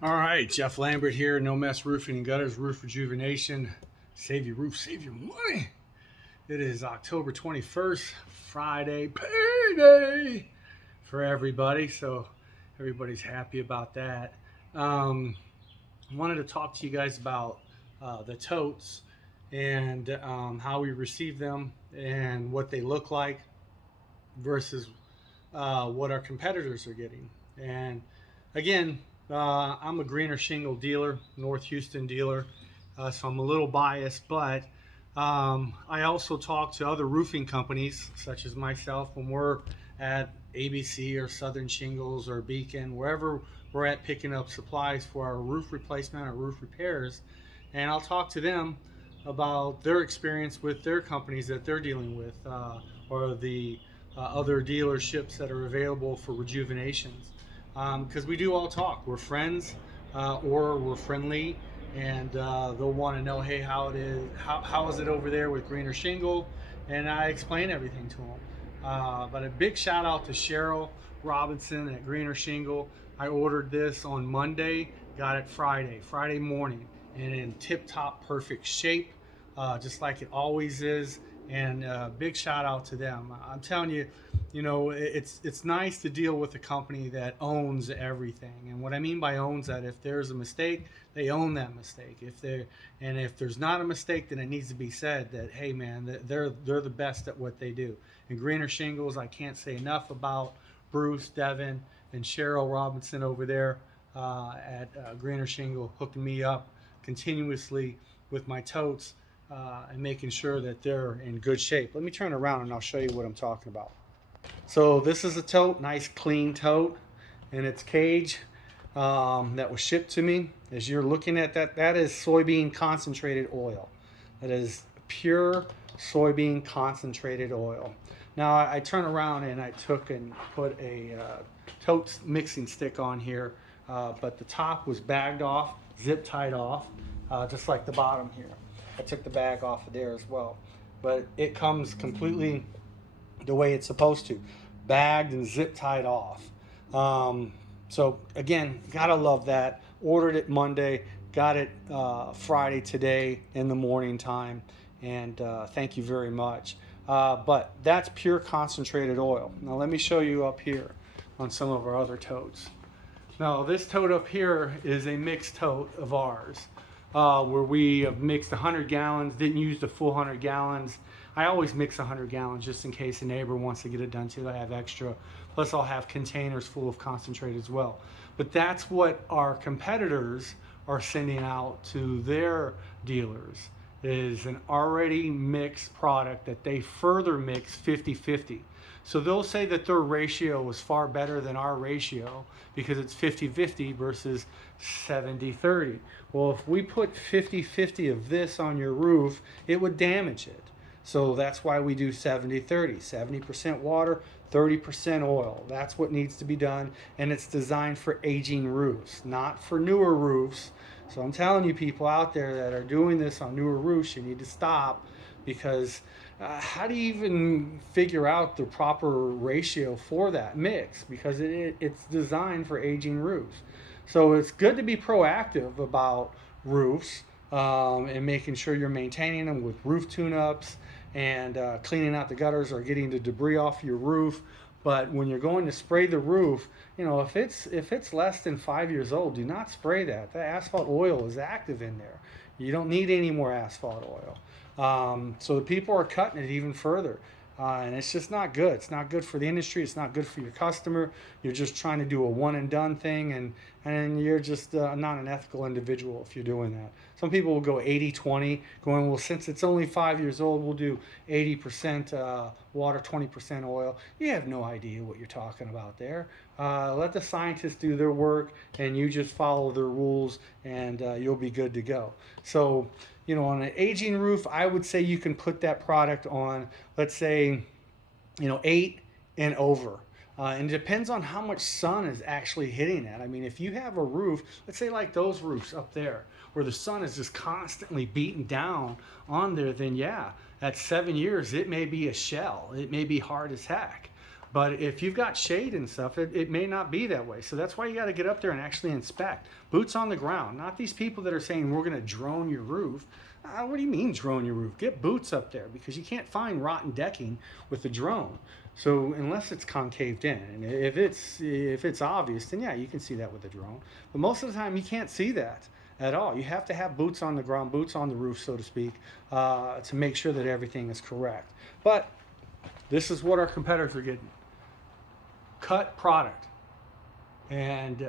All right, Jeff Lambert here, No Mess Roofing and Gutters, Roof Rejuvenation. Save your roof, save your money. It is October 21st, Friday, payday for everybody. So everybody's happy about that. I wanted to talk to you guys about the totes and how we receive them and what they look like versus what our competitors are getting. And again, I'm a greener shingle dealer, North Houston dealer, so I'm a little biased, but I also talk to other roofing companies, such as myself, when we're at ABC or Southern Shingles or Beacon, wherever we're at picking up supplies for our roof replacement or roof repairs. And I'll talk to them about their experience with their companies that they're dealing with, or the other dealerships that are available for rejuvenations. Because we do all talk. We're friends, or we're friendly, and they'll want to know, hey, how it is, how is it over there with greener shingle, and I explain everything to them. But a big shout out to Cheryl Robinson at Greener Shingle. I ordered this on Monday, got it Friday morning, and in tip-top perfect shape, just like it always is. And big shout out to them. I'm telling you, it's nice to deal with a company that owns everything. And what I mean by owns, that if there's a mistake, they own that mistake. If there's not a mistake, then it needs to be said that, hey man, they're the best at what they do. And Greener Shingles, I can't say enough about Bruce, Devin, and Cheryl Robinson over there at Greener Shingle, hooking me up continuously with my totes, and making sure that they're in good shape. Let me turn around and I'll show you what I'm talking about. So this is a tote, nice clean tote, and its cage that was shipped to me. As you're looking at that, that is soybean concentrated oil. That is pure soybean concentrated oil. Now I turn around and I took and put a tote mixing stick on here, but the top was bagged off, zip tied off, just like the bottom here. I took the bag off of there as well, but it comes completely the way it's supposed to, bagged and zip tied off. So again, gotta love that. Ordered it Monday, got it Friday today in the morning time, and thank you very much. But that's pure concentrated oil. Now let me show you up here on some of our other totes. Now this tote up here is a mixed tote of ours, where we have mixed 100 gallons, didn't use the full 100 gallons. I always mix 100 gallons just in case a neighbor wants to get it done too. I have extra. Plus I'll have containers full of concentrate as well. But that's what our competitors are sending out to their dealers, is an already mixed product that they further mix 50-50. So they'll say that their ratio is far better than our ratio because it's 50-50 versus 70-30. Well, if we put 50-50 of this on your roof, it would damage it. So that's why we do 70-30, 70% water, 30% oil. That's what needs to be done, and it's designed for aging roofs, not for newer roofs. So I'm telling you, people out there that are doing this on newer roofs, you need to stop, because how do you even figure out the proper ratio for that mix? Because it's designed for aging roofs. So it's good to be proactive about roofs, and making sure you're maintaining them with roof tune-ups and cleaning out the gutters or getting the debris off your roof. But when you're going to spray the roof, if it's less than 5 years old, do not spray that. The asphalt oil is active in there. You don't need any more asphalt oil. So the people are cutting it even further. And it's just not good. It's not good for the industry. It's not good for your customer. You're just trying to do a one and done thing, and you're just not an ethical individual if you're doing that. Some people will go 80-20, going, well, since it's only 5 years old, we'll do 80% water, 20% oil. You have no idea what you're talking about there. Let the scientists do their work, and you just follow their rules, and you'll be good to go. So, on an aging roof, I would say you can put that product on, let's say, 8 and over. And it depends on how much sun is actually hitting it. I mean, if you have a roof, let's say like those roofs up there, where the sun is just constantly beating down on there, then yeah, at 7 years, it may be a shell. It may be hard as heck. But if you've got shade and stuff, it may not be that way. So that's why you got to get up there and actually inspect. Boots on the ground, not these people that are saying we're going to drone your roof. What do you mean drone your roof? Get boots up there, because you can't find rotten decking with the drone. So unless it's concaved in, and if it's obvious, then yeah, you can see that with the drone. But most of the time you can't see that at all. You have to have boots on the ground, boots on the roof, so to speak, to make sure that everything is correct. But this is what our competitors are getting. Cut product. And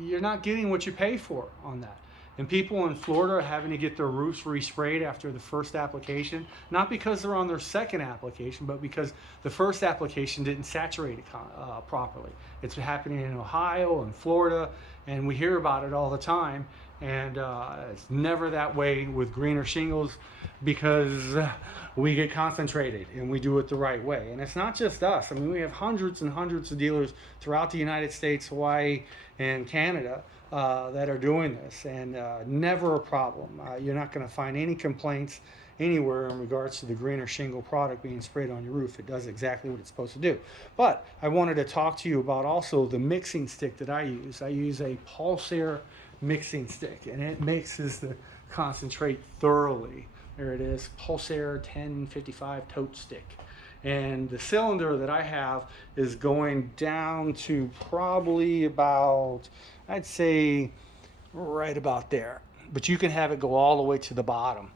you're not getting what you pay for on that. And people in Florida are having to get their roofs resprayed after the first application, not because they're on their second application, but because the first application didn't saturate it properly. It's happening in Ohio and Florida, and we hear about it all the time. And it's never that way with greener shingles, because we get concentrated and we do it the right way. And it's not just us. I mean, we have hundreds and hundreds of dealers throughout the United States, Hawaii, and Canada that are doing this, and never a problem. You're not going to find any complaints anywhere in regards to the greener shingle product being sprayed on your roof. It does exactly what it's supposed to do. But I wanted to talk to you about also the mixing stick that I use. I use a Pulsar mixing stick, and it mixes the concentrate thoroughly. There it is, Pulsar 1055 tote stick. And the cylinder that I have is going down to probably about, I'd say right about there. But you can have it go all the way to the bottom.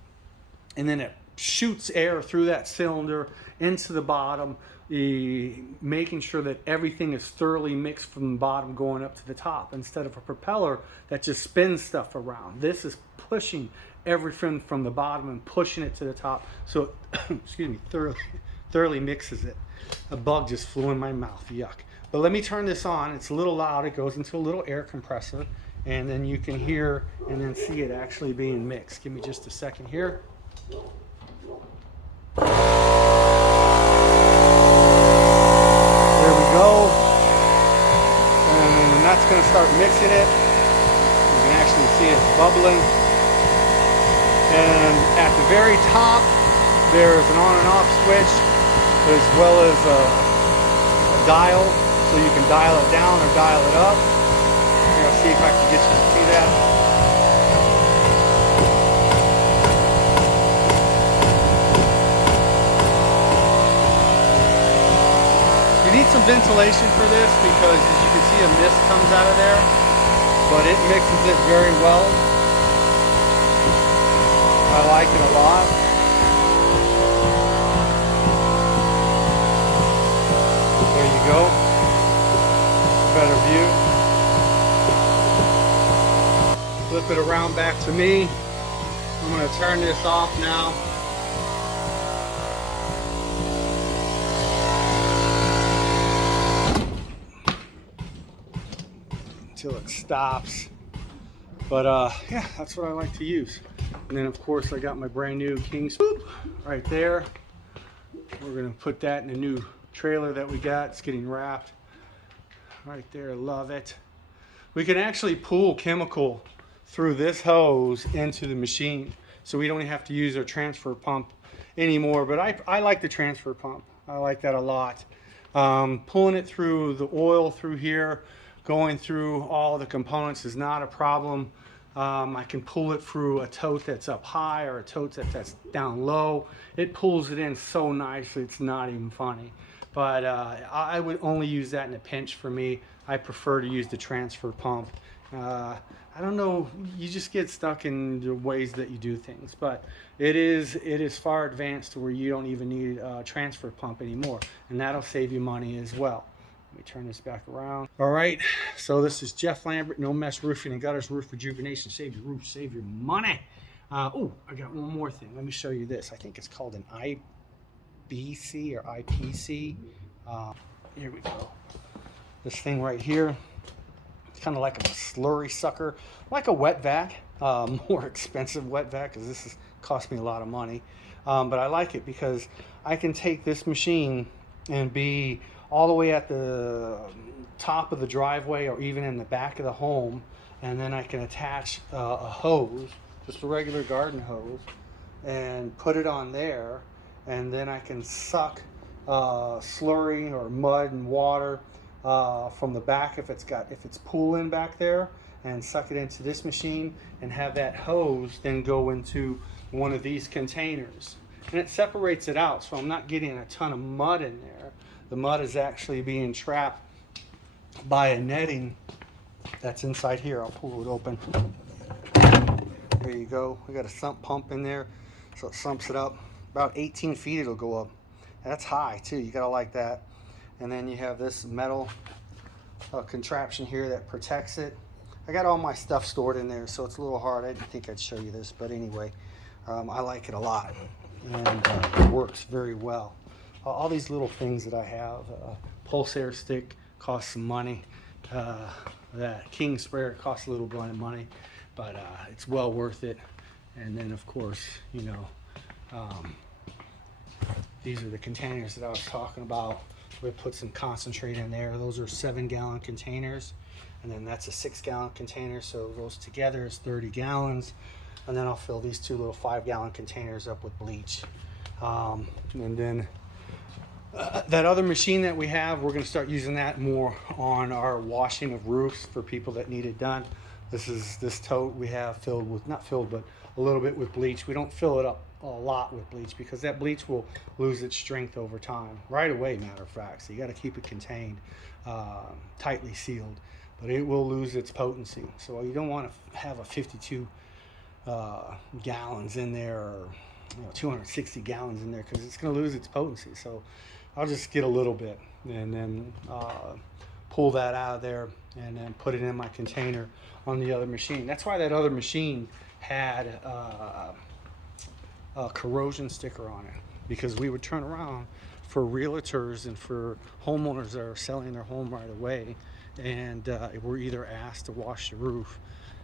And then it shoots air through that cylinder into the bottom, making sure that everything is thoroughly mixed from the bottom going up to the top, instead of a propeller that just spins stuff around. This is pushing everything from the bottom and pushing it to the top, so it, excuse me, thoroughly mixes it. A bug just flew in my mouth, yuck. But let me turn this on. It's a little loud. It goes into a little air compressor, and then you can hear and then see it actually being mixed. Give me just a second here. There we go. And that's going to start mixing it. You can actually see it bubbling. And at the very top, there's an on and off switch, as well as a dial, so you can dial it down or dial it up. Here, I'll see if I can get you to see that. You need some ventilation for this, because as you can see, a mist comes out of there, but it mixes it very well. I like it a lot. There you go. Better view. Flip it around back to me. I'm going to turn this off now. Until it stops. But yeah, that's what I like to use. And then of course I got my brand new King Swoop right there. We're gonna put that in a new trailer that we got. It's getting wrapped right there. Love it. We can actually pull chemical through this hose into the machine, so we don't have to use our transfer pump anymore. But I like the transfer pump. I like that a lot. Pulling it through the oil through here, going through all the components is not a problem. I can pull it through a tote that's up high or a tote that's down low. It pulls it in so nicely, it's not even funny. But I would only use that in a pinch for me. I prefer to use the transfer pump. I don't know, you just get stuck in the ways that you do things, but it is far advanced to where you don't even need a transfer pump anymore, and that'll save you money as well. Let me turn this back around. All right, so this is Jeff Lambert, No Mess Roofing and Gutters, Roof Rejuvenation. Save your roof, save your money. Oh, I got one more thing. Let me show you this. I think it's called an IBC or IPC. Here we go. This thing right here, it's kind of like a slurry sucker, like a wet vac, more expensive wet vac, because this has cost me a lot of money. But I like it because I can take this machine and be all the way at the top of the driveway or even in the back of the home, and then I can attach a hose, just a regular garden hose, and put it on there, and then I can suck slurry or mud and water from the back if it's pooling back there, and suck it into this machine and have that hose then go into one of these containers, and it separates it out, so I'm not getting a ton of mud in there. The mud is actually being trapped by a netting that's inside here. I'll pull it open. There you go. We got a sump pump in there, so it sumps it up. About 18 feet it'll go up. That's high too, you gotta like that. And then you have this metal contraption here that protects it. I got all my stuff stored in there, so it's a little hard. I didn't think I'd show you this, but anyway, I like it a lot, and it works very well. All these little things that I have, pulse air stick costs some money. That King sprayer costs a little bit of money, but it's well worth it. And then of course, you know, these are the containers that I was talking about. We put some concentrate in there. Those are 7-gallon containers, and then that's a 6-gallon container, so those together is 30 gallons. And then I'll fill these 2 little 5-gallon containers up with bleach. And then that other machine that we have, we're going to start using that more on our washing of roofs for people that need it done. This tote we have filled with, not filled, but a little bit with bleach. We don't fill it up a lot with bleach because that bleach will lose its strength over time, right away, matter of fact. So you got to keep it contained, tightly sealed, but it will lose its potency. So you don't want to have a 52 gallons in there, or 260 gallons in there, because it's going to lose its potency. So I'll just get a little bit and then pull that out of there and then put it in my container on the other machine. That's why that other machine had a corrosion sticker on it, because we would turn around for realtors and for homeowners that are selling their home right away, and we're either asked to wash the roof,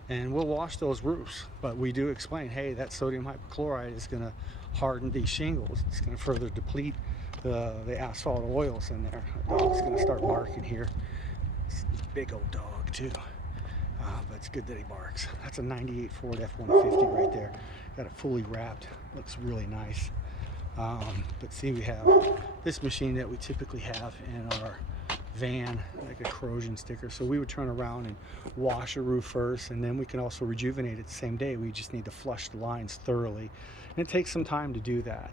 and we'll wash those roofs, but we do explain, hey, that sodium hypochlorite is going to harden these shingles. It's going to further deplete the asphalt oils in there. The dog's going to start barking here. It's a big old dog too, but it's good that he barks. That's a 98 Ford F-150 right there. Got it fully wrapped. Looks really nice. But see, we have this machine that we typically have in our van, like a corrosion sticker. So we would turn around and wash a roof first, and then we can also rejuvenate it the same day. We just need to flush the lines thoroughly, and it takes some time to do that,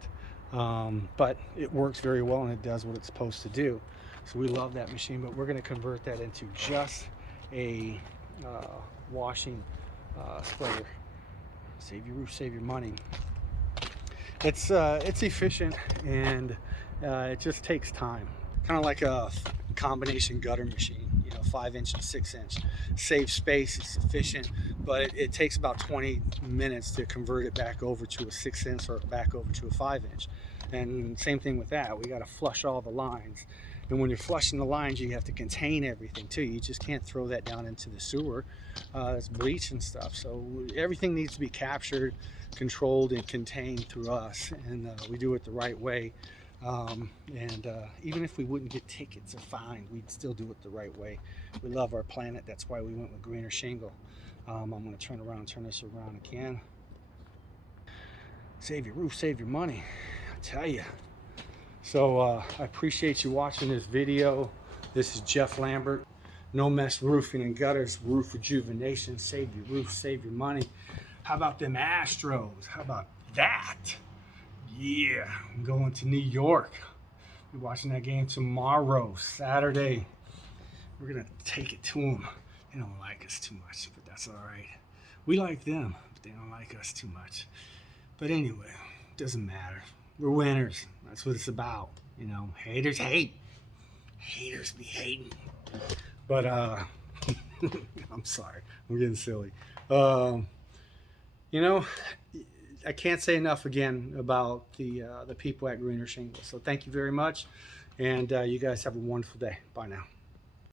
but it works very well and it does what it's supposed to do. So we love that machine, but we're going to convert that into just a washing sprayer. Save your roof, save your money. It's efficient, and it just takes time. Kind of like a combination gutter machine, 5-inch and 6-inch. Saves space, it's efficient, but it takes about 20 minutes to convert it back over to a 6-inch or back over to a 5-inch. And same thing with that. We got to flush all the lines. And when you're flushing the lines, you have to contain everything too. You just can't throw that down into the sewer. It's bleach and stuff. So everything needs to be captured, controlled, and contained through us. And we do it the right way. Even if we wouldn't get tickets or fined, we'd still do it the right way. We love our planet. That's why we went with greener shingle. I'm going to turn this around again. Save your roof, save your money, I tell you. So I appreciate you watching this video. This is Jeff Lambert, No Mess Roofing and Gutters, Roof Rejuvenation. Save your roof, save your money. How about them Astros? How about that? Yeah, I'm going to New York. We're watching that game tomorrow, Saturday. We're going to take it to them. They don't like us too much, but that's all right. We like them, but they don't like us too much. But anyway, doesn't matter. We're winners. That's what it's about. Haters hate. Haters be hating. But I'm sorry. I'm getting silly. I can't say enough again about the people at Greener Shingle. So thank you very much, and you guys have a wonderful day. Bye now.